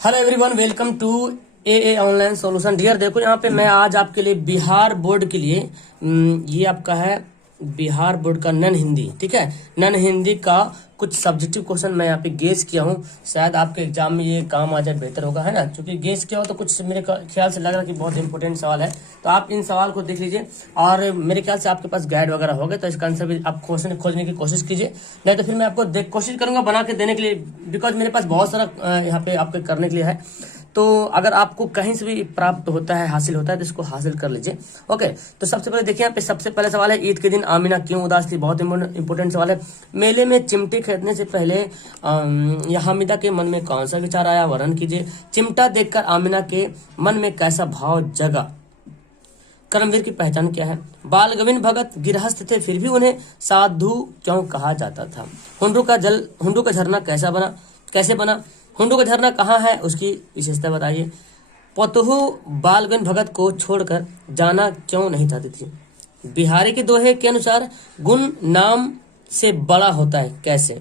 Hello everyone, welcome to a online solution. Dear देखो, यहाँ पे मैं आज आपके लिए बिहार बोर्ड के लिए ये आपका है बिहार बोर्ड का नन हिंदी, ठीक है। नन हिंदी का कुछ सब्जेक्टिव क्वेश्चन मैं यहाँ पे गेस किया हूँ। शायद आपके एग्जाम में ये काम आ जाए, बेहतर होगा, है ना। क्योंकि गेस किया हो तो कुछ मेरे ख्याल से लग रहा है कि बहुत इंपॉर्टेंट सवाल है। तो आप इन सवाल को देख लीजिए और मेरे ख्याल से आपके पास गाइड वगैरह होगा तो इसका आंसर भी आप क्वेश्चन खोजने की कोशिश कीजिए। नहीं तो फिर मैं आपको कोशिश करूंगा बना के देने के लिए, बिकॉज मेरे पास बहुत सारा यहाँ पे आपके करने के लिए है। तो अगर आपको कहीं से भी प्राप्त होता है, हासिल होता है, तो इसको हासिल कर लीजिए। ओके, तो सबसे पहले देखिए यहाँ पे सबसे पहले सवाल है, ईद के दिन आमिना क्यों उदास थी। बहुत इंपॉर्टेंट सवाल है। मेले में चिमटे खरीदने से पहले हामिदा के मन में कौन सा विचार आया, वर्णन कीजिए। चिमटा देखकर आमिना के मन में कैसा भाव जगा। कर्मवीर की पहचान क्या है। बाल गोविंद भगत गिरहस्थ थे, फिर भी उन्हें साधु क्यों कहा जाता था। हुंडू का झरना कैसे बना। हुंडू का झरना कहाँ है, उसकी विशेषता बताइए। पतहू बाल गोविंद भगत को छोड़कर जाना क्यों नहीं चाहती थी। बिहारी के दोहे के अनुसार गुण नाम से बड़ा होता है कैसे।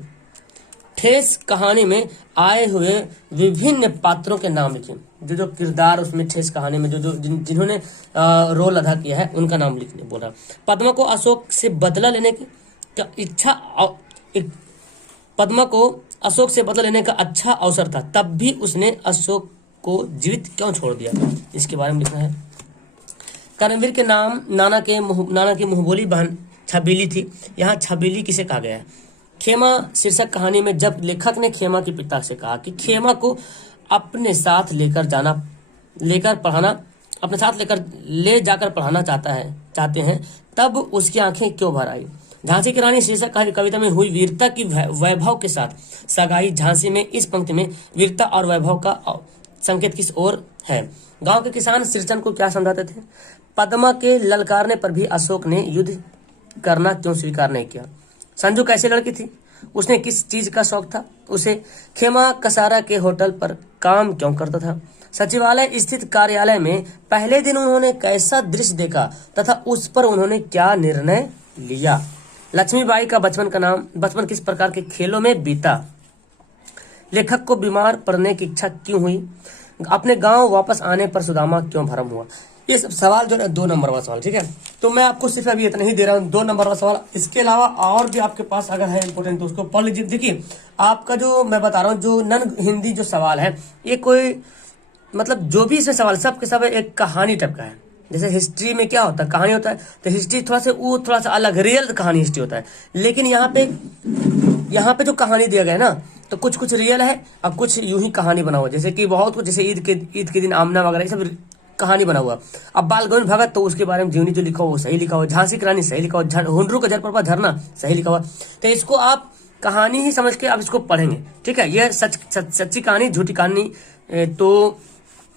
ठेस कहानी में आए हुए विभिन्न पात्रों के नाम लिखें। जो किरदार उसमें ठेस कहानी में जिन्होंने रोल अदा किया है उनका नाम लिखने बोला। पद्मा को अशोक से बदला लेने का अच्छा अवसर था, तब भी उसने अशोक को जीवित क्यों छोड़ दिया, इसके बारे में लिखना है। कर्मवीर के नाम नाना की मुंहबोली बहन छबीली थी। यहाँ छबीली किसे कहा गया है। खेमा शीर्षक कहानी में जब लेखक ने खेमा के पिता से कहा कि खेमा को अपने साथ ले जाकर पढ़ाना चाहते हैं, तब उसकी आंखें क्यों भर आई। झांसी की रानी शीर्षक कविता में हुई वीरता की वैभव के साथ सगाई झांसी में। इस पंक्ति में वीरता और वैभव का संकेत किस ओर है। गांव के किसान सिरचन को क्या समझाते थे। पद्मा के ललकारने पर भी अशोक ने युद्ध करना क्यों स्वीकार नहीं किया। संजू कैसी लड़की थी, उसने किस चीज का शौक था उसे। खेमा कसारा के होटल पर काम क्यों करता था। सचिवालय स्थित कार्यालय में पहले दिन उन्होंने कैसा दृश्य देखा तथा उस पर उन्होंने क्या निर्णय लिया। लक्ष्मीबाई का बचपन किस प्रकार के खेलों में बीता। लेखक को बीमार पड़ने की इच्छा क्यों हुई। अपने गांव वापस आने पर सुदामा क्यों भरम हुआ। ये सब सवाल जो है 2 नंबर वाला सवाल, ठीक है। तो मैं आपको सिर्फ अभी इतना ही दे रहा हूँ, 2 नंबर वाला सवाल। इसके अलावा और भी आपके पास अगर है इंपोर्टेंट तो उसको पढ़ लीजिए। देखिए आपका जो मैं बता रहा हूँ, जो नन हिंदी जो सवाल है, ये कोई मतलब जो भी इसमें सवाल सब के सब एक कहानी टाइप का है। जैसे हिस्ट्री में क्या होता है, कहानी होता है, तो हिस्ट्री थोड़ा सा अलग रियल कहानी हिस्ट्री होता है। लेकिन यहाँ पे जो कहानी दिया गया है ना, तो कुछ रियल है और कुछ यूं ही कहानी बना हुआ। जैसे कि बहुत कुछ, जैसे ईद के दिन आमना वगैरह सब कहानी बना हुआ। अब बाल गोविंद भगत तो उसके बारे में जीवनी जो लिखा हुआ वो सही लिखा हुआ। झांसी की रानी सही लिखा हुआ। हुंडरू का झरना सही लिखा हुआ। तो इसको आप कहानी ही समझ के आप इसको पढ़ेंगे, ठीक है। ये सच्ची कहानी, झूठी कहानी। तो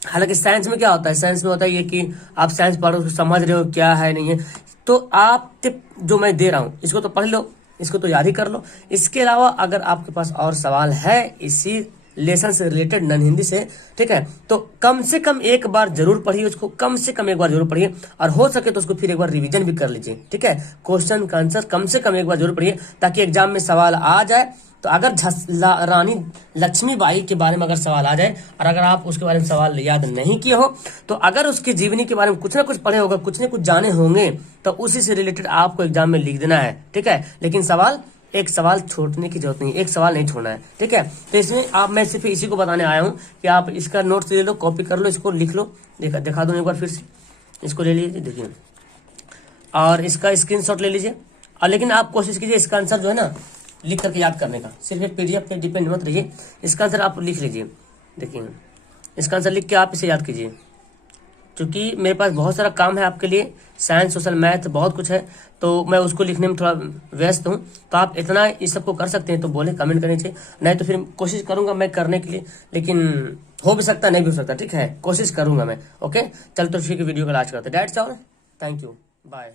हालांकि साइंस में क्या होता है, साइंस में होता है ये कि आप साइंस पढ़ रहे हो, समझ रहे हो क्या है नहीं है। तो आप टिप जो मैं दे रहा हूँ इसको तो पढ़ लो, इसको तो याद ही कर लो। इसके अलावा अगर आपके पास और सवाल है इसी लेसन से रिलेटेड नन हिंदी से, ठीक है, तो कम से कम एक बार जरूर पढ़िए उसको, कम से कम एक बार जरूर पढ़िए। और हो सके तो उसको फिर एक बार रिवीजन भी कर लीजिए, ठीक है। क्वेश्चन का आंसर कम से कम एक बार जरूर पढ़िए ताकि एग्जाम में सवाल आ जाए। तो अगर रानी लक्ष्मीबाई के बारे में अगर सवाल आ जाए और अगर आप उसके बारे में सवाल याद नहीं किए हो, तो अगर उसकी जीवनी के बारे में कुछ ना कुछ पढ़े होगा, कुछ ना कुछ जाने होंगे, तो उसी से रिलेटेड आपको एग्जाम में लिख देना है, ठीक है। लेकिन एक सवाल छोड़ने की जरूरत नहीं, एक सवाल नहीं छोड़ना है, ठीक है। तो इसमें मैं सिर्फ इसी को बताने आया हूँ कि आप इसका नोट्स ले लो, कॉपी कर लो, इसको लिख लो। दिखा दूं एक बार फिर से, इसको ले लीजिए, देखिए, और इसका स्क्रीनशॉट ले लीजिए। और लेकिन आप कोशिश कीजिए इसका आंसर जो है ना लिख करके याद करने का, सिर्फ एक PDF पे डिपेंड मत रहिए। इसका आंसर आप लिख लीजिए, देखिए इसका आंसर लिख के आप इसे याद कीजिए। क्योंकि मेरे पास बहुत सारा काम है आपके लिए, साइंस, सोशल, मैथ, बहुत कुछ है, तो मैं उसको लिखने में थोड़ा व्यस्त हूँ। तो आप इतना इस सबको कर सकते हैं तो बोले, कमेंट करनी चाहिए। नहीं तो फिर कोशिश करूंगा मैं करने के लिए, लेकिन हो भी सकता नहीं भी हो सकता, ठीक है। कोशिश करूंगा मैं। ओके, चल तो फिर वीडियो का लास्ट करते हैं। That's all, thank you, bye.